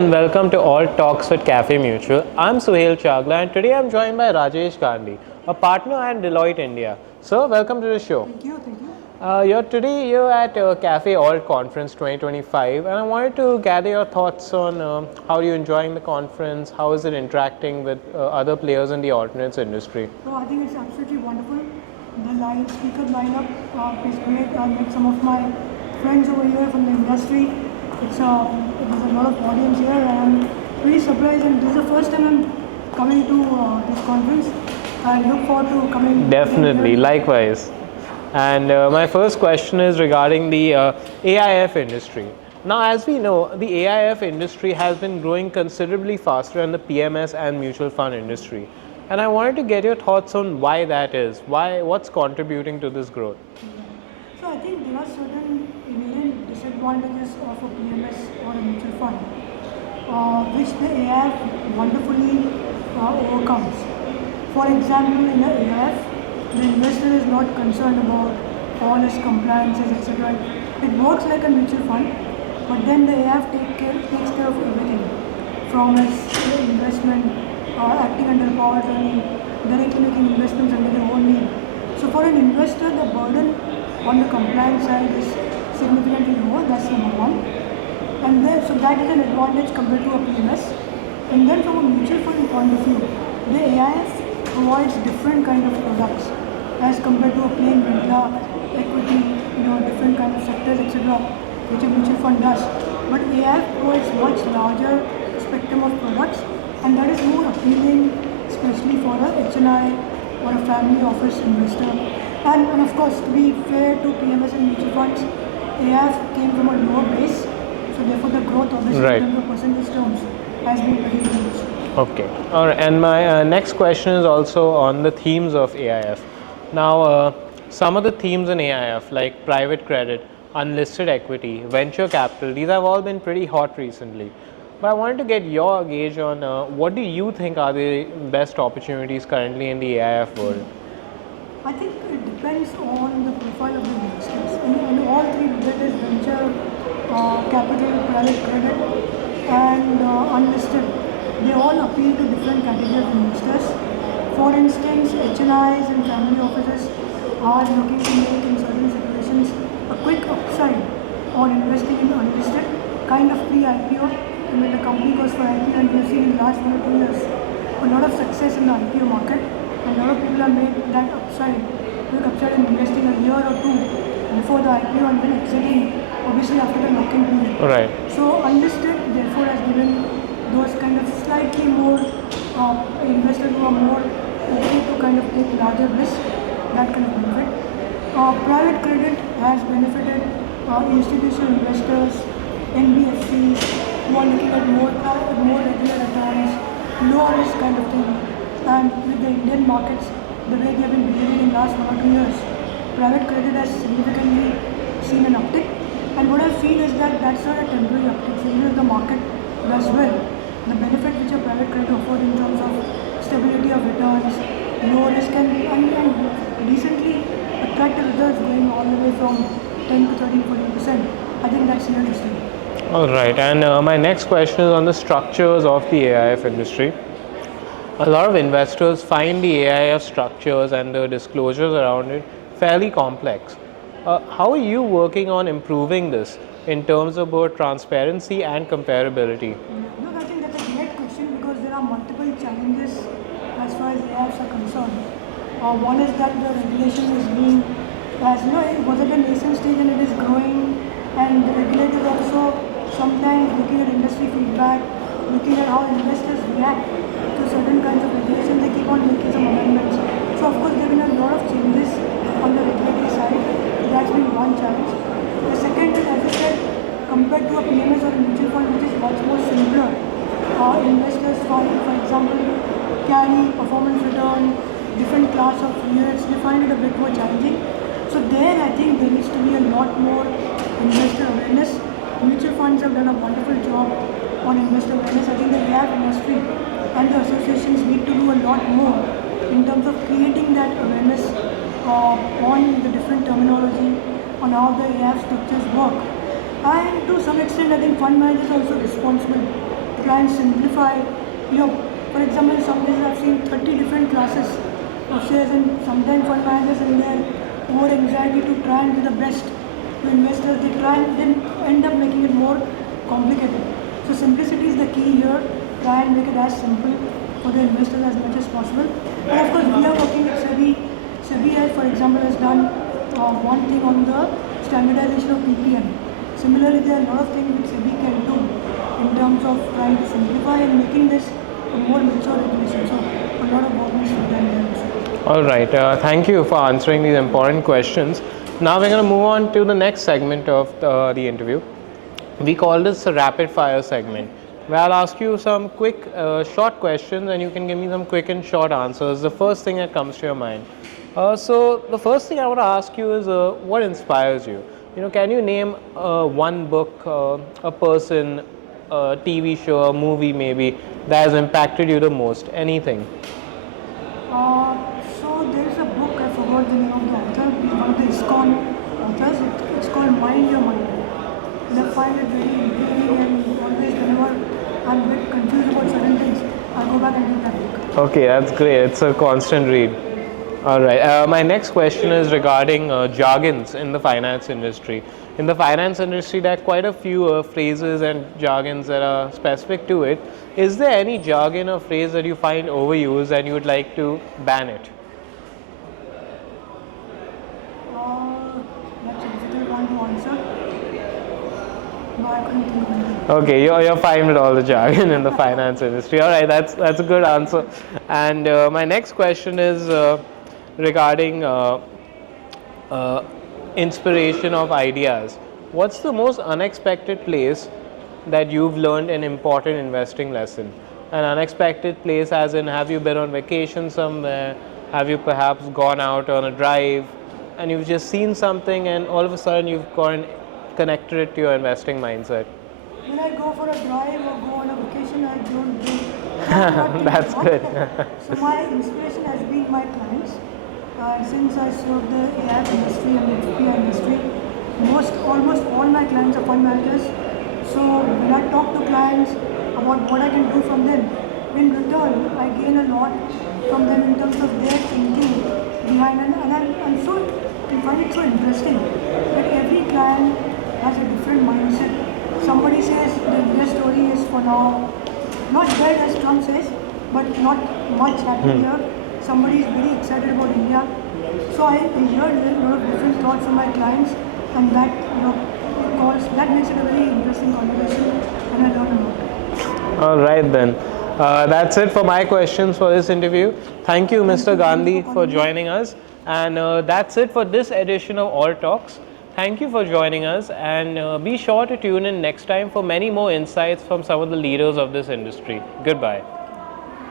Welcome to All Talks with Cafemutual. I'm Suhail Chagla and today I'm joined by Rajesh Gandhi, a partner at Deloitte India. Sir, welcome to the show. Thank you, thank you. You're at CafeAlt Conference 2025 and I wanted to gather your thoughts on how are you enjoying the conference, how is it interacting with other players in the alternates industry? So I think it's absolutely wonderful. The speaker lineup is great. I met some of my friends over here from the industry. There's a lot of audience here and I'm really surprised, and this is the first time I'm coming to this conference. I look forward to coming. Definitely, likewise. And my first question is regarding the AIF industry. Now, as we know, the AIF industry has been growing considerably faster than the PMS and mutual fund industry. And I wanted to get your thoughts on why that is. What's contributing to this growth? So I think there are certain inherent disadvantages of a PMS or a mutual fund, which the AIF wonderfully overcomes. For example, in the AIF, the investor is not concerned about all his compliances, etc. It works like a mutual fund, but then the AIF takes care of everything, from his investment, acting under power attorney, directly making investments under their own name. So for an investor, the burden on the compliance side is significantly lower. That's number one. And then, so that is an advantage compared to a PMS. And then from a mutual fund point of view, the AIF provides different kind of products as compared to a plain vanilla equity, different kind of sectors, etc., which a mutual fund does. But AIF provides much larger spectrum of products, and that is more appealing, especially for a HNI or a family office investor. And of course, to be fair to PMS and mutual funds, AIF came from a lower base, so therefore the growth obviously in terms of percentage terms has been very huge. Okay. All right. And my next question is also on the themes of AIF. Now, some of the themes in AIF, like private credit, unlisted equity, venture capital, these have all been pretty hot recently. But I wanted to get your gauge on what do you think are the best opportunities currently in the AIF world? I think it depends on the profile of the investors. In all three, whether it is venture, capital, private credit, and unlisted, they all appeal to different categories of investors. For instance, HNIs and family offices are looking to make, in certain situations, a quick upside on investing in unlisted, kind of pre-IPO. And when the company goes for IPO, and we've seen in the last 1 or 2 years a lot of success in the IPO market, and a lot of people have made that quick upside in investing a year or two before the IPO and then exiting, obviously after the lock-in period. Right. So unlisted, therefore, has given those kind of slightly more investors who are more okay to kind of take larger risk, that kind of benefit. Private credit has benefited institutional investors, NBFCs, who are looking at more regular returns, lower risk kind of thing. And with the Indian markets, the way they have been behaving in the last 1 or 2 years, private credit has significantly seen an uptick. And what I feel is that that's not a temporary uptick. So even if the market does well, the benefit which a private credit offers in terms of stability of returns, low risk, and recently attractive returns going all the way from 10 to 13-14%. I think that's here to stay. All right. And my next question is on the structures of the AIF industry. A lot of investors find the AIF structures and the disclosures around it fairly complex. How are you working on improving this in terms of both transparency and comparability? No, I think that's a great question because there are multiple challenges as far as AIFs are concerned. One is that the regulation is being, as you know, it was at a nascent stage and it is growing, and the regulators also sometimes looking at industry feedback, looking at how investors react to certain kinds of regulations, they keep on making some amendments. So of course there have been a lot of changes on the regulatory side. So that's been one challenge. The second is, as I said, compared to a PMS or a mutual fund, which is much more simpler, investors find, for example, carry, performance return, different class of units, they find it a bit more challenging. So there I think there needs to be a lot more investor awareness. Mutual funds have done a wonderful job on investor awareness. I think the AIF industry and the associations need to do a lot more in terms of creating that awareness on the different terminology, on how the AIF structures work. And to some extent, I think fund managers are also responsible to try and simplify, for example, in some cases I've seen 30 different classes of shares, and sometimes fund managers in their over anxiety to try and do the best to investors, they try and then end up making it more complicated. So simplicity is the key here. Try and make it as simple for the investors as much as possible. And of course, we are working with SEBI. SEBI, has, for example, has done one thing on the standardization of PPM. Similarly, there are a lot of things which SEBI can do in terms of trying to simplify and making this a more mature regulation. So a lot of work needs to be done there also. All right. Thank you for answering these important questions. Now we're going to move on to the next segment of the interview. We call this a rapid fire segment, where I'll ask you some quick, short questions, and you can give me some quick and short answers. The first thing that comes to your mind. So the first thing I want to ask you is, what inspires you? Can you name one book, a person, a TV show, a movie maybe that has impacted you the most? Anything? So there is a book, I forgot the name of the author, he's one of the ISKCON authors. It's called Mind Your Mind. And I find it very intriguing, and always whenever I'm a bit confused about certain things, I go back and read that book. Okay, that's great. It's a constant read. All right. My next question is regarding jargons in the finance industry. In the finance industry, there are quite a few phrases and jargons that are specific to it. Is there any jargon or phrase that you find overused and you would like to ban it? That's a difficult one to answer. No, I couldn't think of anything. Okay, you're fine with all the jargon in the finance industry. All right, that's a good answer. And my next question is regarding inspiration of ideas. What's the most unexpected place that you've learned an important investing lesson? An unexpected place, as in, have you been on vacation somewhere? Have you perhaps gone out on a drive and you've just seen something and all of a sudden you've gone connected it to your investing mindset? When I go for a drive or go on a vacation, I don't do. That's good. So my inspiration has been my clients. Since I serve the AI industry and the FPI industry, almost all my clients are fund managers. So when I talk to clients about what I can do from them, in return I gain a lot from them in terms of their thinking behind, and I find it so interesting that every client has a different mindset. Somebody says their story is for now not dead as Trump says, but not much happening here. Somebody is very excited about India. So I hear a lot of different thoughts from my clients, and that makes it a very interesting conversation, and I learn a lot. All right then. That's it for my questions for this interview. Thank you, Mr. Gandhi, for joining us. And that's it for this edition of All Talks. Thank you for joining us, and be sure to tune in next time for many more insights from some of the leaders of this industry. Goodbye.